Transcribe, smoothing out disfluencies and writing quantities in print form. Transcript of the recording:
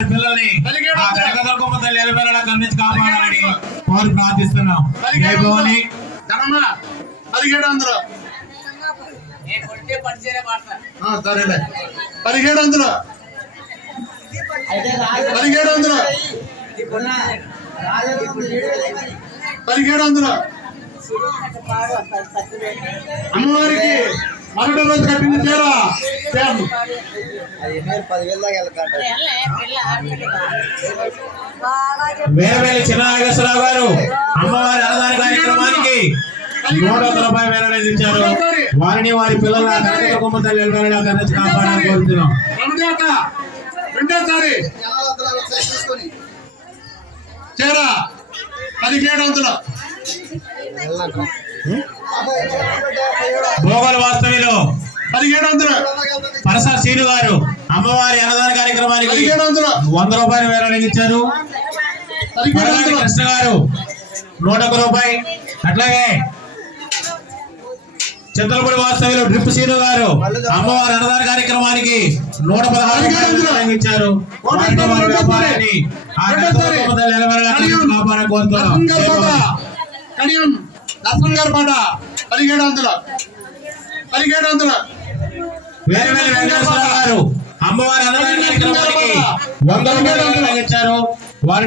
పిల్లల్ని నిలబెరడా కన్నించి కాపాడాలని కోరి ప్రార్థిస్తున్నాం. జయభవాని 1700 సరేలే 1700 అమ్మవారికి మరొక రోజు కట్టింది చేరా వేరవేలి చిన్న నాగేశ్వరరావు గారు అమ్మవారి అన్నదాన కార్యక్రమానికి 100 రూపాయలు వేరవేదించారు. వారిని వారి పిల్లల కాపాడాలని కోరుతున్నాం. రెండోసారి చేరా 1700 భోగల్ వాస్తవిలో 1700 పరసా శ్రీను గారు అమ్మవారి అన్నదాన కార్యక్రమానికి 100 రూపాయలు వేరవేదించారు. కృష్ణ గారు 101 రూపాయి. అట్లాగే చింతలపూడి వాస్తవ్యులు డ్రిప్ శ్రీను గారు అమ్మవారి అన్నదాన కార్యక్రమానికి 116 ఇచ్చారు. కడియం దర్శనం గారు పాట 1700 వేరవేలి వెంకటేశ్వర గారు అమ్మవారి అన్నదాన కార్యక్రమానికి 100 రూపాయలు ఇచ్చారు. వారి